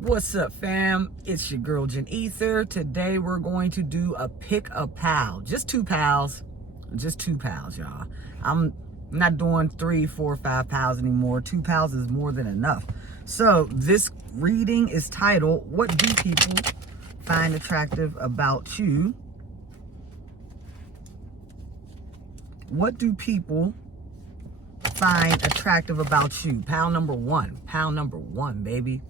What's up, fam? It's your girl Jen Ether. Today we're going to do a pick a pal. Just two pals, y'all. I'm not doing 3, 4, 5 pals anymore. 2 pals is more than enough. So this reading is titled, "What do people find attractive about you?" What do people find attractive about you? Pal number one. Pal number one, baby.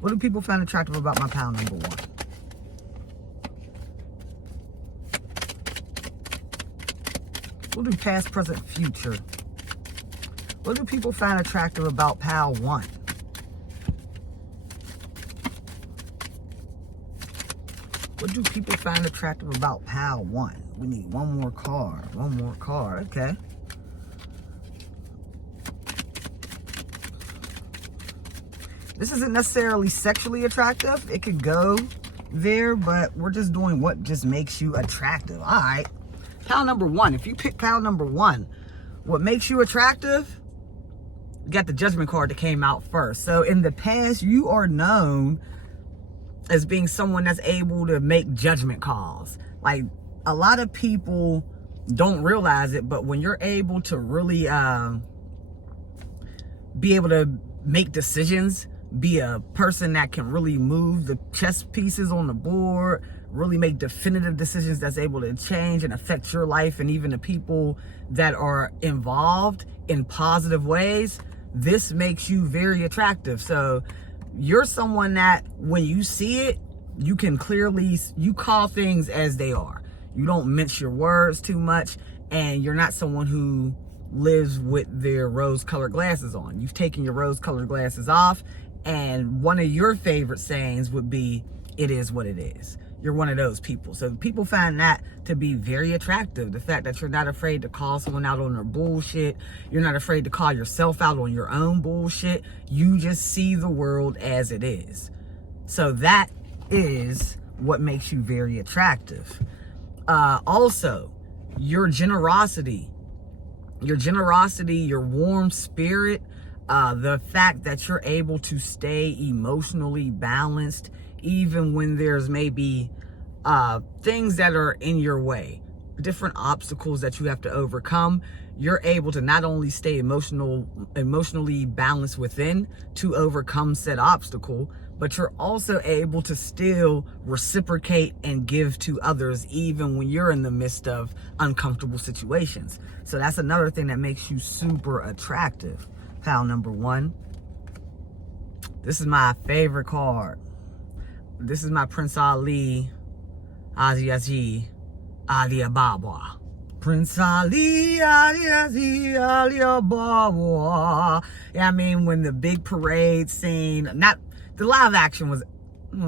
What do people find attractive about my pal number one? What do past, present, future? What do people find attractive about pal one? What do people find attractive about pal one? We need one more card. One more card. Okay. This isn't necessarily sexually attractive. It could go there, but we're just doing what just makes you attractive. All right. Pal number one. If you pick pal number one, what makes you attractive? You got the judgment card that came out first. So in the past, you are known as being someone that's able to make judgment calls. Like, a lot of people don't realize it, but when you're able to really be able to make decisions, be a person that can really move the chess pieces on the board, really make definitive decisions that's able to change and affect your life and even the people that are involved in positive ways, this makes you very attractive. So you're someone that when you see it, you can clearly, you call things as they are. You don't mince your words too much, and you're not someone who lives with their rose-colored glasses on. You've taken your rose-colored glasses off, and one of your favorite sayings would be, "It is what it is." You're one of those people. So people find that to be very attractive. The fact that you're not afraid to call someone out on their bullshit. You're not afraid to call yourself out on your own bullshit. You just see the world as it is. So that is what makes you very attractive. Also, your generosity, your warm spirit, the fact that you're able to stay emotionally balanced even when there's maybe things that are in your way, different obstacles that you have to overcome. You're able to not only stay emotionally balanced within to overcome said obstacle, but you're also able to still reciprocate and give to others even when you're in the midst of uncomfortable situations. So that's another thing that makes you super attractive. Pal number one. This is my favorite card. This is my Prince Ali, Ali Baba. Prince Ali, Ali Baba. Yeah, I mean, when the big parade scene, not the live action was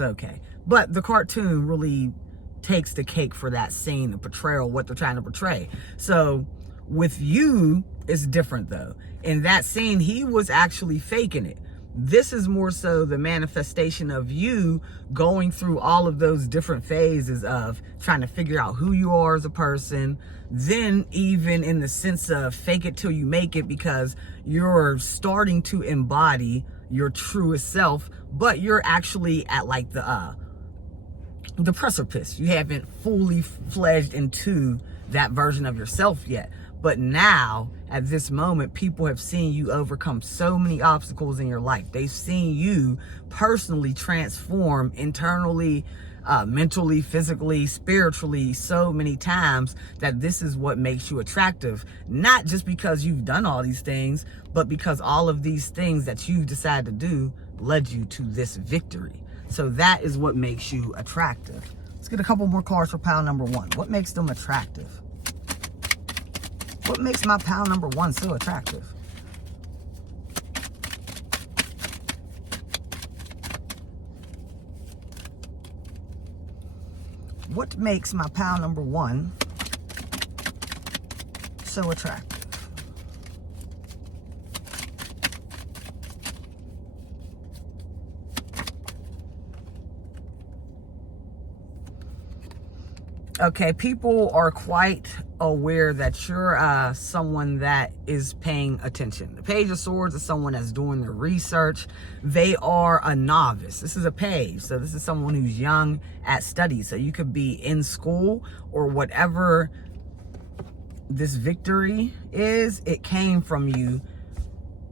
okay, but the cartoon really takes the cake for that scene, the portrayal, what they're trying to portray. So with you, it's different though. In that scene, he was actually faking it. This is more so the manifestation of you going through all of those different phases of trying to figure out who you are as a person. Then even in the sense of fake it till you make it, because you're starting to embody your truest self, but you're actually at like the precipice. You haven't fully fledged into that version of yourself yet. But now, at this moment, people have seen you overcome so many obstacles in your life. They've seen you personally transform internally, mentally, physically, spiritually, so many times that this is what makes you attractive. Not just because you've done all these things, but because all of these things that you've decided to do led you to this victory. So that is what makes you attractive. Let's get a couple more cards for pal number one. What makes them attractive? What makes my pal number one so attractive? What makes my pal number one so attractive? Okay, people are quite aware that you're someone that is paying attention. The Page of Swords is someone that's doing their research. They are a novice. This is a page, so this is someone who's young at study. So you could be in school or whatever this victory is, it came from you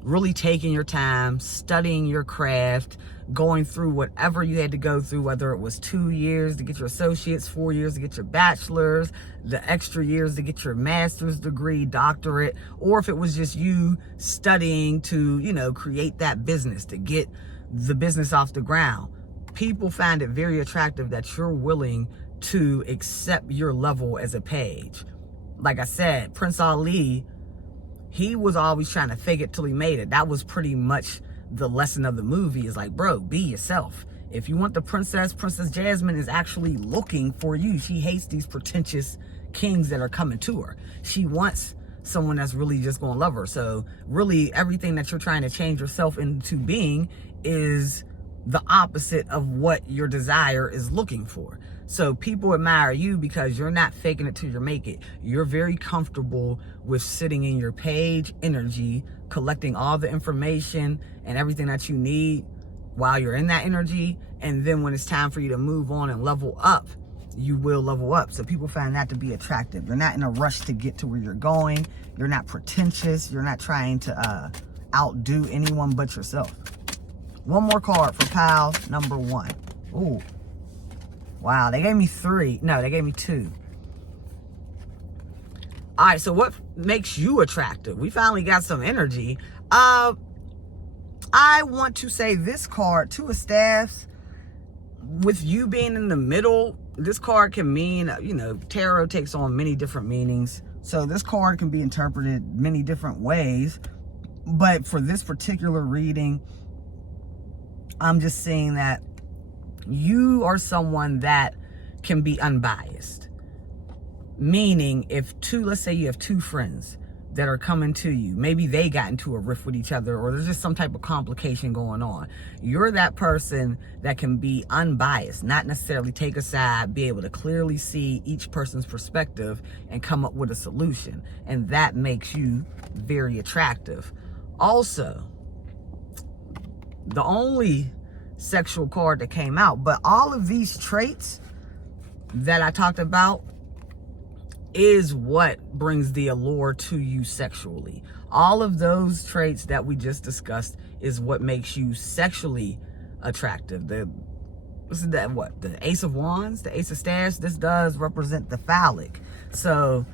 really taking your time, studying your craft, going through whatever you had to go through, whether it was 2 years to get your associates, 4 years to get your bachelor's, the extra years to get your master's degree, doctorate, or if it was just you studying to, you know, create that business, to get the business off the ground. People find it very attractive that you're willing to accept your level as a page. Like I said, Prince Ali, he was always trying to fake it till he made it. That was pretty much the lesson of the movie, is like, bro, be yourself. If you want the princess, Princess Jasmine is actually looking for you. She hates these pretentious kings that are coming to her. She wants someone that's really just going to love her. So really everything that you're trying to change yourself into being is the opposite of what your desire is looking for. So people admire you because you're not faking it till you make it. You're very comfortable with sitting in your page energy, collecting all the information and everything that you need while you're in that energy. And then when it's time for you to move on and level up, you will level up. So people find that to be attractive. You're not in a rush to get to where you're going. You're not pretentious. You're not trying to outdo anyone but yourself. One more card for pile number 1. Ooh. Wow, they gave me 3. No, they gave me 2. All right, so what makes you attractive? We finally got some energy. I want to say this card, 2 of Staffs, with you being in the middle, this card can mean, you know, tarot takes on many different meanings. So this card can be interpreted many different ways. But for this particular reading, I'm just saying that you are someone that can be unbiased. Meaning, let's say you have 2 friends that are coming to you. Maybe they got into a rift with each other, or there's just some type of complication going on. You're that person that can be unbiased, not necessarily take a side, be able to clearly see each person's perspective and come up with a solution. And that makes you very attractive. Also, the only sexual card that came out, but all of these traits that I talked about is what brings the allure to you sexually. All of those traits that we just discussed is what makes you sexually attractive. The Ace of Wands, the Ace of Staffs, this does represent the phallic. So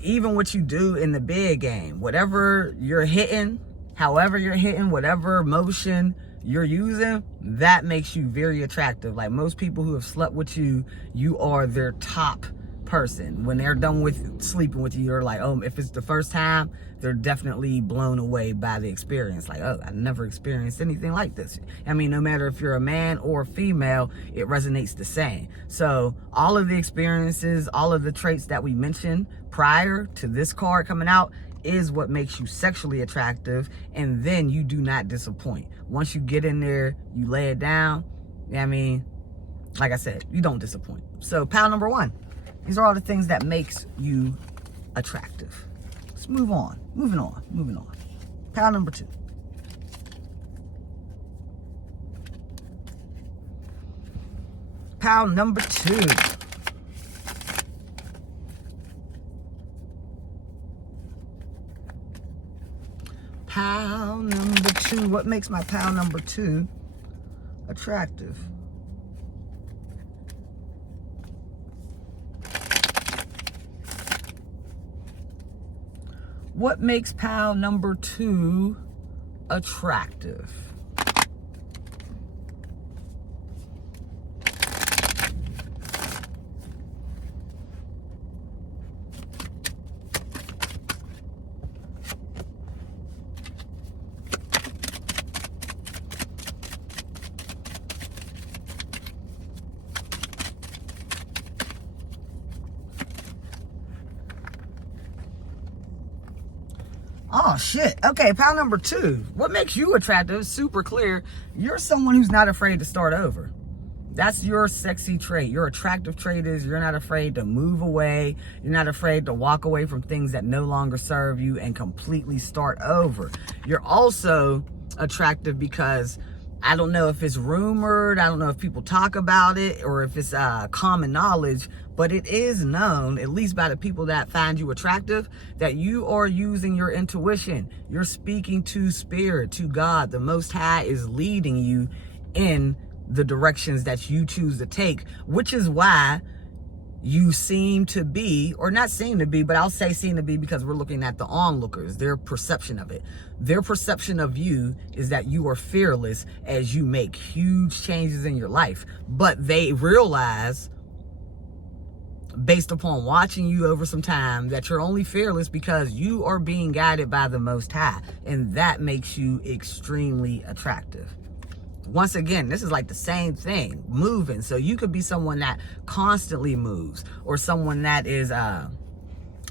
even what you do in the big game, whatever you're hitting, however you're hitting, whatever motion you're using, that makes you very attractive. Like most people who have slept with you, you are their top person. When they're done with sleeping with you, you're like, oh, if it's the first time, they're definitely blown away by the experience. Like, oh, I never experienced anything like this. I mean, no matter if you're a man or a female, it resonates the same. So all of the experiences, all of the traits that we mentioned prior to this card coming out is what makes you sexually attractive, and then you do not disappoint. Once you get in there, you lay it down, I mean, like I said, you don't disappoint. So pile number 1, these are all the things that makes you attractive. Let's move on, moving on. Pile number 2. Pile number 2. Pile number 2. What makes my pile number 2 attractive? What makes pile number 2 attractive? Oh, shit. Okay, pile number 2. What makes you attractive is super clear. You're someone who's not afraid to start over. That's your sexy trait. Your attractive trait is you're not afraid to move away. You're not afraid to walk away from things that no longer serve you and completely start over. You're also attractive because I don't know if it's rumored, I don't know if people talk about it, or if it's common knowledge, but it is known, at least by the people that find you attractive, that you are using your intuition. You're speaking to spirit, to God. The Most High is leading you in the directions that you choose to take, which is why you seem to be, or not seem to be, but I'll say seem to be because we're looking at the onlookers, their perception of it. Their perception of you is that you are fearless as you make huge changes in your life. But they realize, based upon watching you over some time, that you're only fearless because you are being guided by the Most High. And that makes you extremely attractive. Once again, this is like the same thing, moving. So you could be someone that constantly moves, or someone that is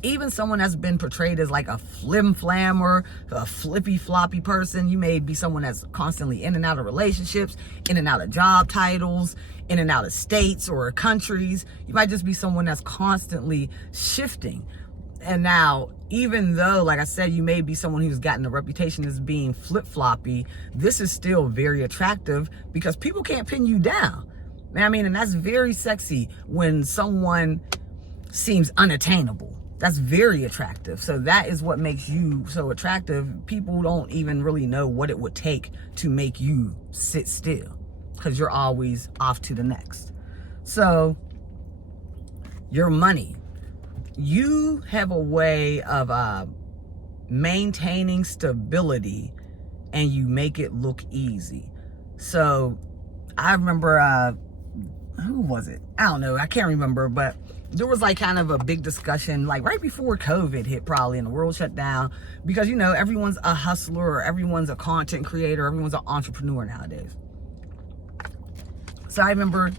even someone that's been portrayed as like a flim-flammer, a flippy-floppy person. You may be someone that's constantly in and out of relationships, in and out of job titles, in and out of states or countries. You might just be someone that's constantly shifting. And now, even though, like I said, you may be someone who's gotten a reputation as being flip-floppy, this is still very attractive because people can't pin you down. I mean, and that's very sexy when someone seems unattainable. That's very attractive. So that is what makes you so attractive. People don't even really know what it would take to make you sit still because you're always off to the next. So, your money. You have a way of maintaining stability, and you make it look easy. So I remember, who was it? I don't know. I can't remember, but there was like kind of a big discussion, like right before COVID hit probably, and the world shut down, because, you know, everyone's a hustler, or everyone's a content creator, everyone's an entrepreneur nowadays. So I remember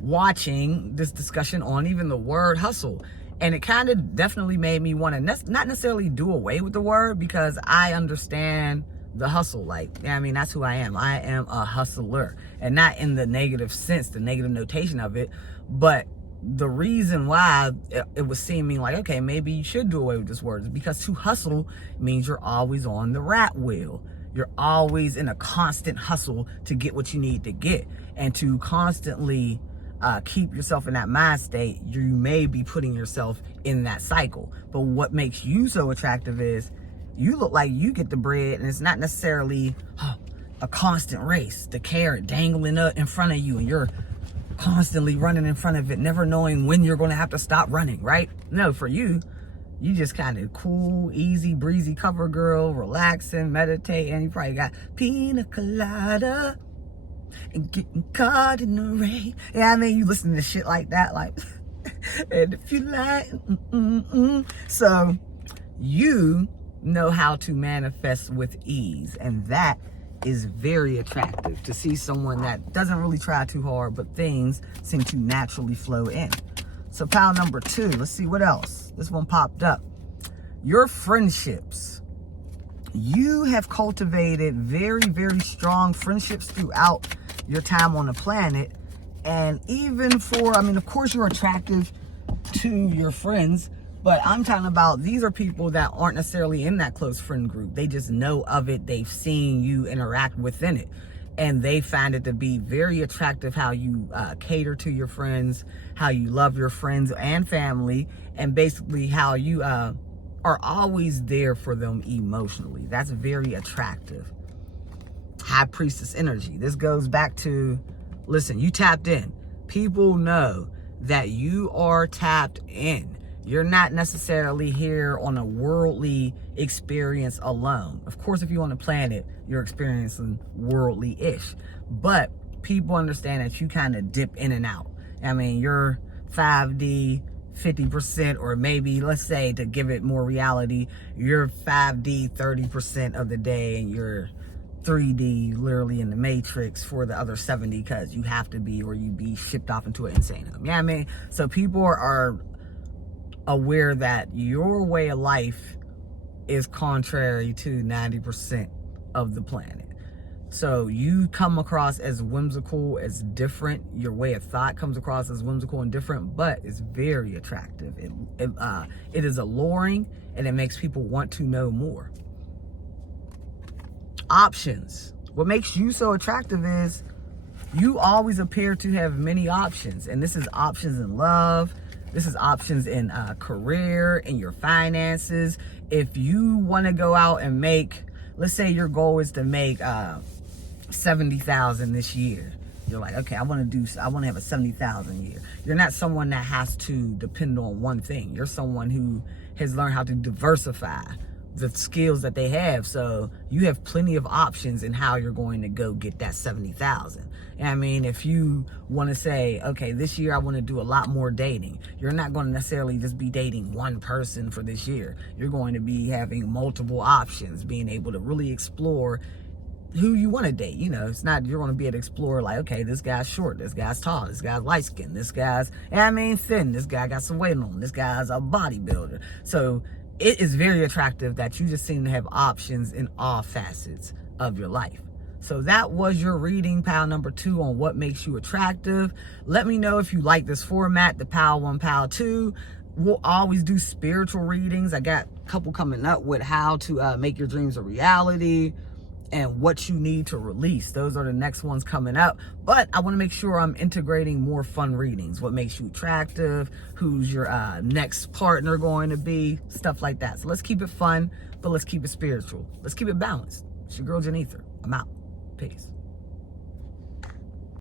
watching this discussion on even the word hustle, and it kind of definitely made me want to not necessarily do away with the word, because I understand the hustle. Like, I mean, that's who I am. I am a hustler, and not in the negative sense, the negative notation of it, but the reason why it was seeming like, okay, maybe you should do away with this word is because to hustle means you're always on the rat wheel. You're always in a constant hustle to get what you need to get, and to constantly keep yourself in that mind state, you may be putting yourself in that cycle. But what makes you so attractive is you look like you get the bread, and it's not necessarily a constant race, the carrot dangling up in front of you, and you're constantly running in front of it, never knowing when you're going to have to stop running, right? No, for you, you just kind of cool, easy, breezy cover girl, relaxing, meditating. You probably got pina colada and getting caught in the rain. Yeah, I mean, you listen to shit like that, like, and if you like, So you know how to manifest with ease, and that is very attractive, to see someone that doesn't really try too hard, but things seem to naturally flow in. So pile number 2, let's see what else. This one popped up. Your friendships. You have cultivated very, very strong friendships throughout your time on the planet. And even for, I mean, of course you're attractive to your friends, but I'm talking about, these are people that aren't necessarily in that close friend group. They just know of it. They've seen you interact within it, and they find it to be very attractive how you cater to your friends, how you love your friends and family, and basically how you are always there for them emotionally. That's very attractive. High priestess energy. This goes back to, listen, you tapped in. People know that you are tapped in. You're not necessarily here on a worldly experience alone. Of course, if you're on the planet, you're experiencing worldly-ish. But people understand that you kind of dip in and out. I mean, you're 5D, 50%, or maybe, let's say, to give it more reality, you're 5D 30% of the day, and you're 3D literally in the matrix for the other 70, because you have to be, or you be shipped off into an insane home. Yeah, I mean, so people are aware that your way of life is contrary to 90% of the planet. So you come across as whimsical, as different. Your way of thought comes across as whimsical and different, but it's very attractive. It is alluring, and it makes people want to know more. Options. What makes you so attractive is you always appear to have many options. And this is options in love. This is options in career, in your finances. If you want to go out and make, let's say your goal is to make $70,000 this year. You're like, okay, I want to have a $70,000 year. You're not someone that has to depend on one thing. You're someone who has learned how to diversify the skills that they have. So you have plenty of options in how you're going to go get that 70,000. And I mean, if you want to say, okay, this year I want to do a lot more dating, you're not going to necessarily just be dating one person for this year. You're going to be having multiple options, being able to really explore who you want to date. You know, it's not, you're going to be able to explore like, okay, this guy's short, this guy's tall, this guy's light skinned, this guy's, thin, this guy got some weight on, this guy's a bodybuilder. So it is very attractive that you just seem to have options in all facets of your life. So that was your reading, pile number 2, on what makes you attractive. Let me know if you like this format, the pile 1, pile 2. We'll always do spiritual readings. I got a couple coming up with how to make your dreams a reality and what you need to release. Those are the next ones coming up. But I want to make sure I'm integrating more fun readings. What makes you attractive? Who's your next partner going to be? Stuff like that. So let's keep it fun, but let's keep it spiritual. Let's keep it balanced. It's your girl, Janetha. I'm out. Peace.